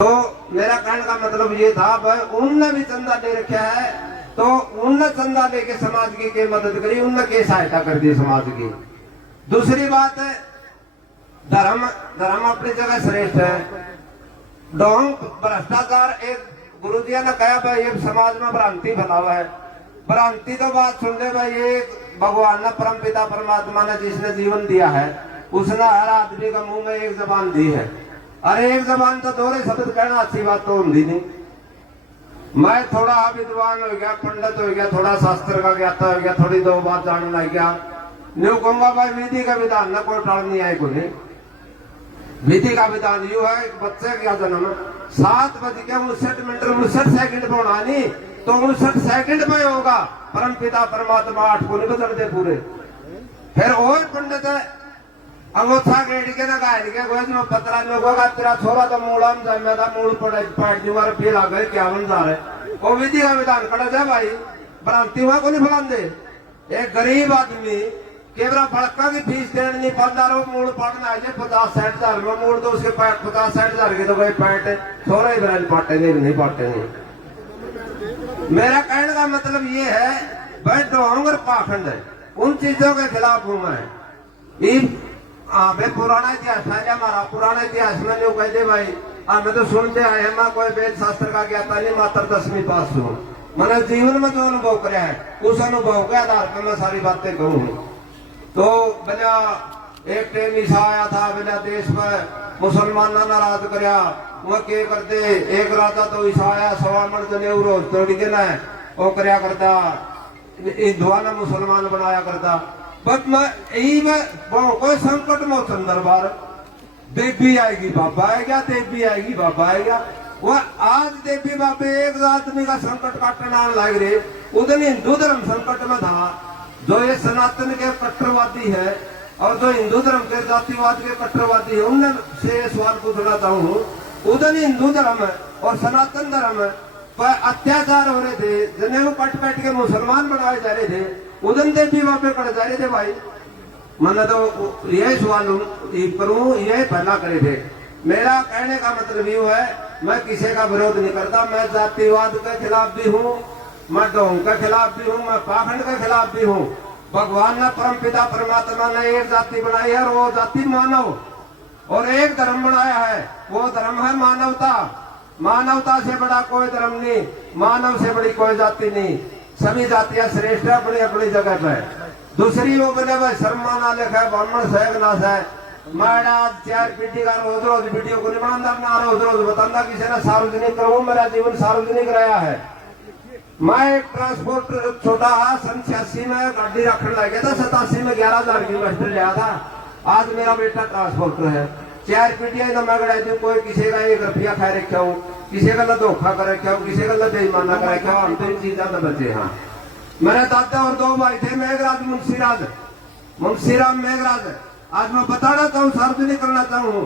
तो मेरा कहने का मतलब ये था भाई उनने भी चंदा ले रखा है तो उनने चंदा लेके समाज की मदद करी, उनने के सहायता कर दी समाज की। दूसरी बात है धर्म, धर्म अपनी जगह श्रेष्ठ है। ढोंग भ्रष्टाचार, एक गुरु जी ने कहा भाई ये समाज में भ्रांति फैलावा है। भ्रांति तो बात सुन ले भाई, ये भगवान ने परम पिता परमात्मा ने जिसने जीवन दिया है उसने हर आदमी का मुंह में एक जबान दी है। अरे एक जबान तो दोहरे शब्द कहना अच्छी बात तो होती नहीं। मैं थोड़ा विद्वान हो गया, पंडित हो गया, थोड़ा शास्त्र का ज्ञाता हो गया, थोड़ी दो बात जानने लग गया, न्यू कहूंगा भाई विधि का विधान न कोई टाल नहीं आए को नहीं। विधि का विधान यू है बच्चे का जन्म 7:59 59 होना नहीं तो 59 सेकंड में होगा। परम पिता परमात्मा 8 को नहीं बदलते पूरे। फिर और पंडित है अंगोछा गेड़ के ना गाय के गोज में पतरा में होगा तेरा छोरा तो मूलम जमेदा मूल पड़े पाट दीवार पे ला गए क्या बन जा रहे वो विधि का विधान कड़ा जाए भाई। भ्रांति हुआ को नहीं फलान दे। एक गरीब आदमी केवरा फड़का की फीस देने नहीं पाता रो मूल पड़ना है 50-60 हजार में मूल तो उसके 50-60 हजार के तो भाई पैंट छोरा ही बना पाटे नहीं पाटे नहीं। मेरा कहने का मतलब ये है भाई ढोंग और पाखंड है उन चीजों के खिलाफ हूं मैं। भाई पुराना इतिहास है हमारा, पुराना इतिहास में जो कहते भाई हमें तो सुनते आए हैं, मैं कोई वेद शास्त्र का ज्ञाता नहीं, मात्र 10वीं पास हूँ। मैंने जीवन में जो अनुभव कराया है उस अनुभव के आधार पर मैं सारी बातें कहूँ। तो बोला एक टाइम ईसा आया था, बोला देश में मुसलमान ने नाराज कराया, वह क्या करते एक राजा तो ईसा आया 1.25 मण जने रोज तोड़ के ना वो कराया करता, हिंदुआ ने मुसलमान बनाया करता। बट मैं यही में कोई संकट मोचन दरबार देवी आएगी बाबा आएगा, देवी आएगी बाबा आएगा। वह आज देवी बाबे एक आदमी का संकट काटना लग रहे, उधर हिंदू धर्म संकट में था। जो ये सनातन के कट्टरवादी है और जो हिंदू धर्म के जातिवाद के कट्टरवादी है उनने से सवाल पूछना चाहूँ। उधर हिंदू धर्म और सनातन धर्म पर अत्याचार हो रहे थे, जनेऊ कट के मुसलमान बनाए जा रहे थे, उदन देवी बाबे कट जा रहे थे भाई। मैंने तो यही सवाल करूं, यही पहला करे थे। मेरा कहने का मतलब ये है मैं किसी का विरोध नहीं करता, मैं जातिवाद के खिलाफ भी हूँ, मैं ढोंग के खिलाफ भी हूँ, मैं पाखंड के खिलाफ भी हूँ। भगवान ने परम पिता परमात्मा ने एक जाति बनाई है और वो जाति मानव, और एक धर्म बनाया है वो धर्म है मानवता। मानवता से बड़ा कोई धर्म नहीं, मानव से बड़ी कोई जाति नहीं। सभी जातियां श्रेष्ठ है अपनी अपनी जगह पे। दूसरी वो बोले भाई शर्मा ना लिखा है ब्राह्मण सहग नाश है। मैं आज 4 पीढ़ी का रोज रोज वीडियो को नहीं बनाता, ना रोज रोज बताता किसी ने सार्वजनिक करो, मेरा जीवन सार्वजनिक रहा है। मैं एक ट्रांसपोर्ट छोटा सन 86 में गाड़ी रखने लग गया था, 87 में 11,000 किलोमीटर लिया था। आज मेरा बेटा ट्रांसपोर्टर है। 4 पीढ़ियां तो मैं गड़ा कोई किसी का 1 रुपया खा रखा हूँ, किसी का धोखा कर रखा हूँ, किसी का बेईमाना कर रखा हूँ। हम तो इन चीजा तो बचे। हाँ मेरे दादा और 2 भाई थे, मेघराज मुंशीराम मेघराज। आज मैं बताना चाहूँ, सार्वजनिक करना चाहूँ।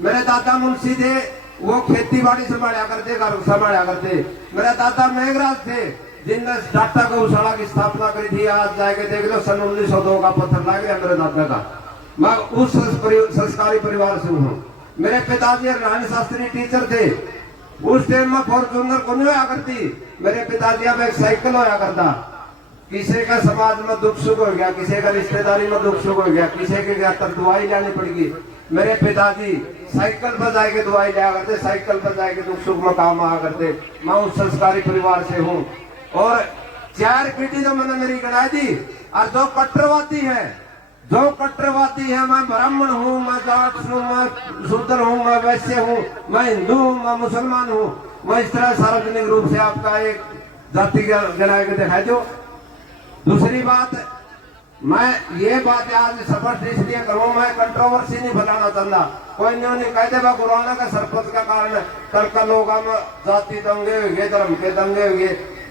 मेरे दादा मुंशी थे, वो खेती बाड़ी संभाला करते, घर संभाला करते। मेरे दादा मेघराज थे जिनने टाटा गौशाला की स्थापना करी थी। आज जाके देख लो सन 1902 का पत्थर लग गया मेरे दादा का। मैं उस संस्कारी परिवार से हूँ। मेरे पिताजी नारायण शास्त्री टीचर थे। उस टाइम में फॉर्चूनर को नहीं होया करती, मेरे पिताजी अब एक साइकिल होया करता। किसी का समाज में दुख सुख हो गया, किसी का रिश्तेदारी में दुख सुख हो गया, किसी के घर तक दवाई लानी पड़ेगी, मेरे पिताजी साइकिल पर जाके दवाई लिया करते, साइकिल पर जाके दुख सुख में काम आया करते। मैं उस संस्कारी परिवार से हूँ। और 4 पीढ़ी तो मैंने मेरी गणाई दी। और जो कट्टरवादी है, मैं ब्राह्मण हूँ, मैं जाट हूँ, मैं शूद्र हूँ, मैं वैश्य हूँ, मैं हिंदू हूँ, मैं मुसलमान हूँ, मैं इस तरह सार्वजनिक रूप से आपका एक जाति गिरा के दिखाई दो। दूसरी बात, मैं ये बात आज स्पष्ट इसलिए करूँ, मैं कंट्रोवर्सी नहीं फैलाना चाहता। कोई नहीं कह देगा कोरोना का सरपंच का कारण कल का लोग जाति दंगे हुए, धर्म के दंगे हुए।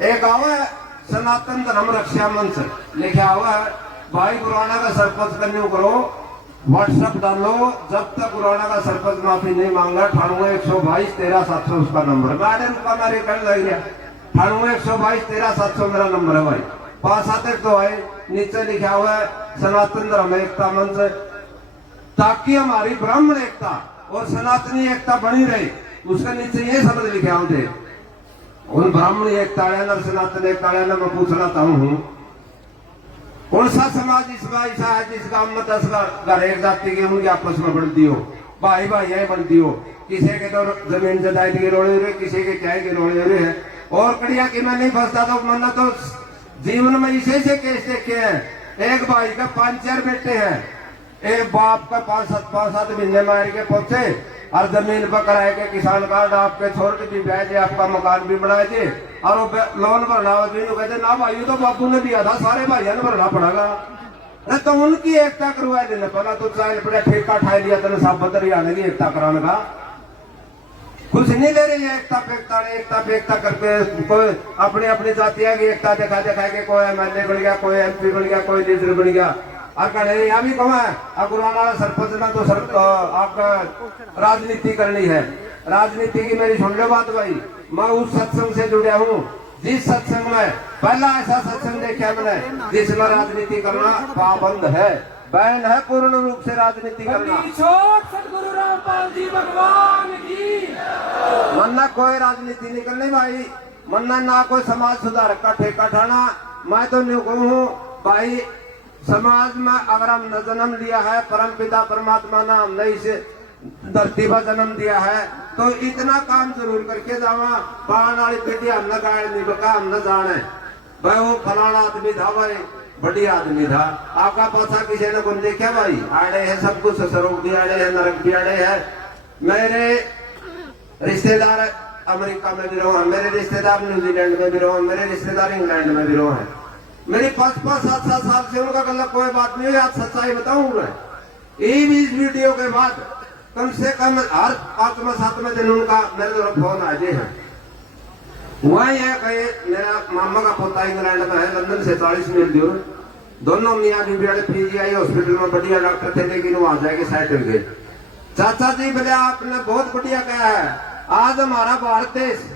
एक आवा है सनातन धर्म रक्षा मंच लिखा हुआ है भाई, कोरोना का सरपंच करने करो, व्हाट्सएप डालो, जब तक कोरोना का सरपंच माफी नहीं मांगा 98 122 13 700 उसका नंबर। मैडम का मेरे कहने लग गया 98 122 13 700 मेरा नंबर है भाई। 5 आते तो है, नीचे लिखा हुआ है सनातन धर्म एकता मंच, ताकि हमारी ब्राह्मण एकता और सनातनी एकता बनी रहे। उसका नीचे ये शब्द लिखे होते, उन ब्राह्मण एकता नर सनातन एकता न मैं पूछना हूँ, कौन सा समाज इसका ऐसा है जिसका अम्मत घर एक जाति के होंगे आपस में बनती हो, भाई भाई यही बनती हो, किसी के तो जमीन जदायत के रोड़े हो रहे, किसी के क्या के रोड़े हो रहे हैं। और कड़िया की मैं नहीं फंसता तो मरना तो जीवन में इसे से केस देखे हैं। एक भाई का 5-4 बेटे हैं, एक बाप का 5-7 महीने मार के पहुंचे और जमीन पर कराए के किसान कार्ड आपके छोड़ के भी बैठे, आपका मकान भी बनाए थे और लोन भरना कहते ना भाई तो बापू ने दिया था, सारे भाइयों ने भरना पड़ेगा। तो उनकी एकता करवा देना पहला तो चाहे बड़ा ठेका ठा लिया तेने सब बदर आने की एकता कराने का कुछ नहीं ले रही है। एकता फेंकता करके कोई अपनी अपनी जातियां की एकता दिखा के कोई एमएलए बन गया, कोई एमपी बन गया, कोई लीडर बन गया और कहने यहाँ भी कौन है अब गुरुवाला सरपंच ना तो आपका राजनीति करनी है। राजनीति की मेरी सुन लो बात भाई, मैं उस सत्संग से जुड़ा हूँ जिस सत्संग में पहला ऐसा सत्संग देखा मैंने जिसमें राजनीति करना पाबंद है, बैन है पूर्ण रूप से राजनीति करना। सतगुरु रामपाल जी भगवान की मन्ना कोई राजनीति नहीं करनी भाई, मन्ना ना कोई समाज सुधार का ठेका ठाना। मैं तो नहीं कहूँ भाई समाज में अगर हमने जन्म लिया है, परम पिता परमात्मा ने हमने इस धरती पर जन्म दिया है तो इतना काम जरूर करके जावा। बाण वाली बेटी हमने गाड़ नहीं बका, हमने जाने भाई वो फलाना आदमी था भाई, बढ़िया आदमी था। आपका पाछा किसी ने कौन देखा भाई, आड़े है सब कुछ, ससुरों भी आड़े है, नरक भी आड़े है। मेरे रिश्तेदार अमेरिका में भी रहो, मेरे रिश्तेदार न्यूजीलैंड में भी रहो, मेरे रिश्तेदार इंग्लैंड में भी रहो है। मेरी 5-5, 7-7 साल से उनका गलत कोई बात नहीं है। आज सच्चाई बताऊं मैं, इस वीडियो के बाद कम से कम हर 5-7 दिन उनका मेरे तरफ फोन आ गए हैं। वही है कहे मेरा मामा का पोता इंग्लैंड में है, लंदन से 40 मील दूर, दोनों मियाँ बीबी पीजीआई हॉस्पिटल में बढ़िया डॉक्टर थे लेकिन वो आ जाएंगे साइड हो गए। चाचा जी बोले आपने बहुत बढ़िया कहा है, आज हमारा भारत देश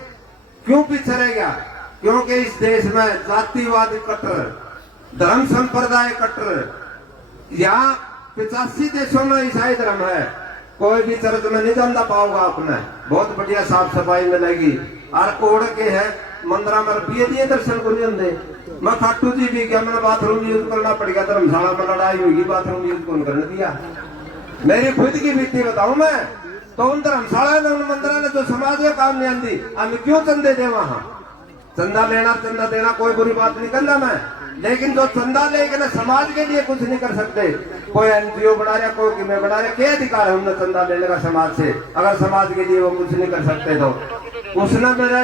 क्यों पीछे रह गया, क्योंकि इस देश में जातिवाद कट्टर, धर्म संप्रदाय कट्टर, यहाँ 85 देशों में ईसाई धर्म है, कोई भी चर्च में नहीं जानता पाओगा आपने, बहुत बढ़िया साफ सफाई मिलेगी और ओढ़ के है मंदिर में रुपये दिए दर्शन को नहीं होंगे। मैं खाटू जी भी क्या मैंने बाथरूम यूज करना पड़ेगा, धर्मशाला में लड़ाई होगी बाथरूम यूज कौन करने दिया। मेरी खुद की बीती बताऊं मैं तो उन धर्मशाला ने उन मंदिर ने जो समाज में काम नहीं आती हम क्यों चंदे दे, वहां चंदा लेना चंदा देना कोई बुरी बात नहीं करना मैं, लेकिन जो चंदा लेके ना समाज के लिए कुछ नहीं कर सकते, कोई एनजीओ बना रहा कोई किमें बना रहे, क्या अधिकार है हमने चंदा लेने का समाज से, अगर समाज के लिए वो कुछ नहीं कर सकते तो। उसने मेरे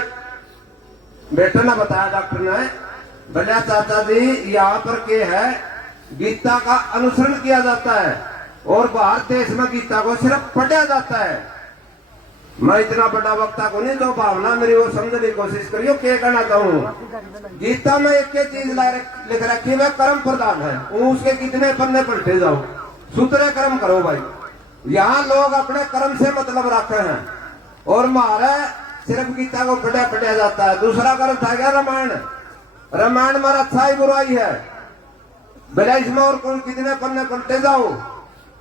बेटे ने बताया डॉक्टर ने, बोला चाचा जी यहाँ पर के है गीता का अनुसरण किया जाता है और भारत देश में गीता को सिर्फ पढ़ा जाता है। मैं इतना बड़ा वक्ता को नहीं, जो भावना मेरी वो समझने की कोशिश करियो। क्या कहना चाहूँ, गीता में एक चीज लिख रखी है कर्म प्रधान है, उसके कितने पन्ने पलटे जाओ, सूत्रे कर्म करो भाई। यहाँ लोग अपने कर्म से मतलब रखते हैं और मारे सिर्फ गीता को पढ़ा जाता है। दूसरा कर्म था क्या रामायण, रामायण में अच्छाई बुराई है, भले इसमें और कौन कितने पन्ने पलटे जाओ।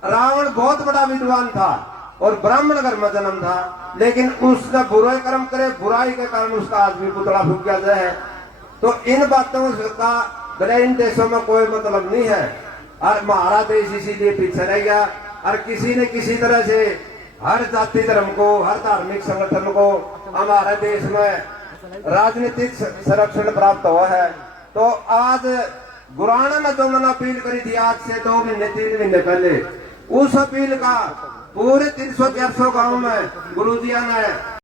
रावण बहुत बड़ा विद्वान था और ब्राह्मण घर में जन्म था, लेकिन उसने बुराई कर्म करे, बुराई के कारण उसका आदमी पुतला फूक गया जाए। तो इन बातों का भले इन देशों में कोई मतलब नहीं है और हमारा देश इसीलिए पीछे रह गया। और किसी न किसी तरह से हर जाति धर्म को, हर धार्मिक संगठन को हमारे देश में राजनीतिक संरक्षण प्राप्त हुआ है। तो आज गुराना ने जो मैंने अपील करी थी आज से 2 महीने 3 महीने पहले, उस अपील का पूरे 300-400 गांव में गुरुजिया ने